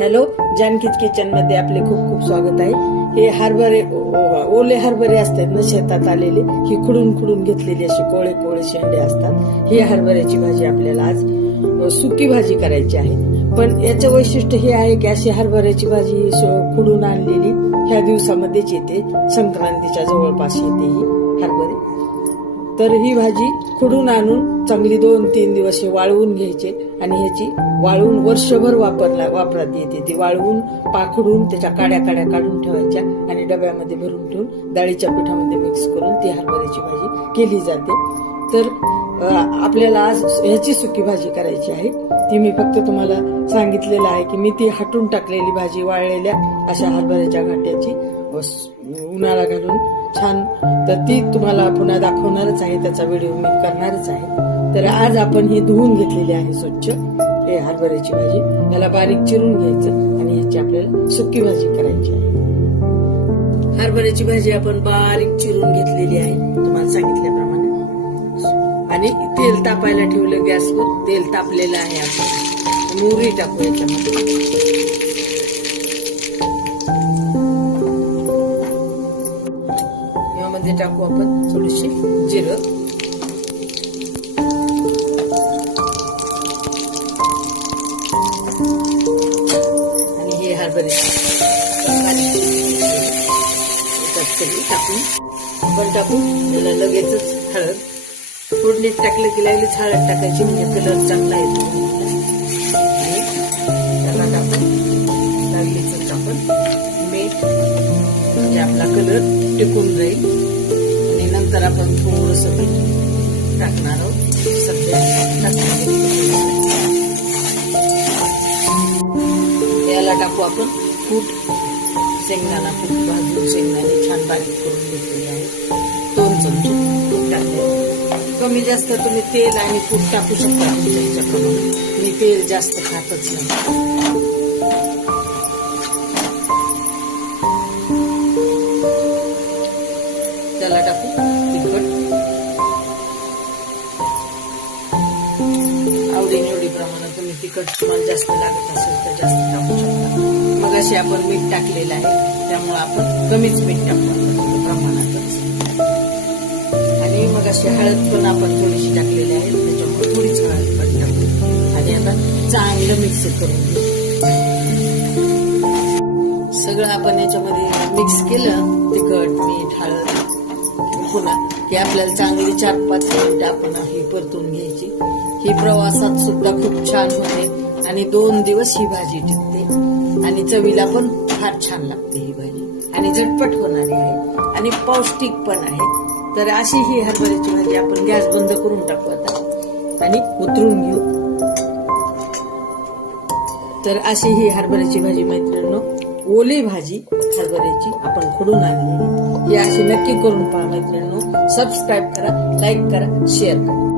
Hello, जानकीज kitchen मध्ये आपले खूप खूप स्वागत आहे. हे हरभरे, ओले हरभरे असतात ना शेतात आलेले, ही खुडून घेतलेली अशी कोळे कोळे शेंडे असतात. ही हरभऱ्याची भाजी आपल्याला आज सुकी भाजी करायची आहे. पण याचं वैशिष्ट्य हे आहे की अशी हरभऱ्याची भाजी खुडून आणलेली ह्या दिवसामध्येच येते, संक्रांतीच्या जवळपास येते ही हरभरे. तर ही भाजी खुडून आणून चांगली 2-3 दिवस वाळवून घ्यायचे आणि ह्याची वाळवून वर्षभर वापरात येते. ती वाळवून पाखडून त्याच्या काड्या काढून ठेवायच्या आणि डब्यामध्ये भरून ठेवून डाळीच्या पिठामध्ये मिक्स करून ती हरभऱ्याची भाजी केली जाते. तर आपल्याला आज ह्याची सुकी भाजी करायची आहे. ती मी फक्त तुम्हाला सांगितलेलं आहे की मी ती हटून टाकलेली भाजी वाळलेल्या अशा हरभऱ्याच्या घाट्याची उन्हाळा घालून छान, तर ती तुम्हाला पुन्हा दाखवणारच आहे, त्याचा व्हिडिओ मी करणारच आहे. तर आज आपण ही धुवून घेतलेली आहे स्वच्छ हे हरभऱ्याची भाजी. याला बारीक चिरून घ्यायचं आणि ह्याची आपल्याला सुकी भाजी करायची आहे. हरभऱ्याची भाजी आपण बारीक चिरून घेतलेली आहे तुम्हाला सांगितल्याप्रमाणे. आणि तेल तापायला ठेवलं गॅसवर, तेल तापलेलं आहे. आपण मोहरी टाकू याच्यामध्ये. यामध्ये टाकू आपण थोडीशी जिरं, आणि हे हरभरे टाकून याला लगेचच हळद, फोडणीत टाकलं की लगेच हळद टाकायची म्हणजे कलर चांगला येतो. आणि त्याला टाकून लागलीच आपण मीठ म्हणजे आपला कलर टिकून राहील. आणि नंतर आपण थोडंसं टाकणार आहोत. सध्या याला टाकू आपण कूट, शेंगदाणा कूट भाजून शेंगदाणे छान बारीक करून घेतलेले आहे. 2 चमचे कूट टाकले. कमी जास्त तुम्ही तेल आणि कूट टाकू शकता तुमच्या ह्याच्याप्रमाणे. मी तेल जास्त खातच नाही. त्याला टाकू तिखट, आवडी प्रमाणात. तुम्ही तिखट तुम्हाला जास्त लागत असेल तर जास्त टाकू शकता. मग अशी आपण मीठ टाकलेलं आहे त्यामुळे आपण कमीच मीठ टाकू प्रमाणातच. आणि मग अशी हळद पण आपण थोडीशी टाकलेली आहे त्याच्यामुळे थोडीच हळद पण टाकू. आणि आता चांगलं मिक्स करून घेऊ. सगळं आपण याच्यामध्ये मिक्स केलं, तिखट, मीठ, हळद, पुन्हा की आपल्याला चांगली 4-5 मिनिटं आपण ही परतून घ्यायची. ही प्रवासात सुद्धा खूप छान होते आणि 2 दिवस ही भाजी टिकते आणि चवीला पण फार छान लागते ही भाजी आणि झटपट होणारी आहे आणि पौष्टिक पण आहे. तर अशी ही हरभऱ्याची भाजी आपण गॅस बंद करून टाकू आता आणि उतरून घेऊ. तर अशी ही हरभऱ्याची भाजी मैत्रिणींनो, ओली भाजी हरभऱ्याची आपण खुडून आणलेली, ही अशी नक्की करून पहा मैत्रिणींनो. सबस्क्राईब करा, लाईक करा, शेअर करा.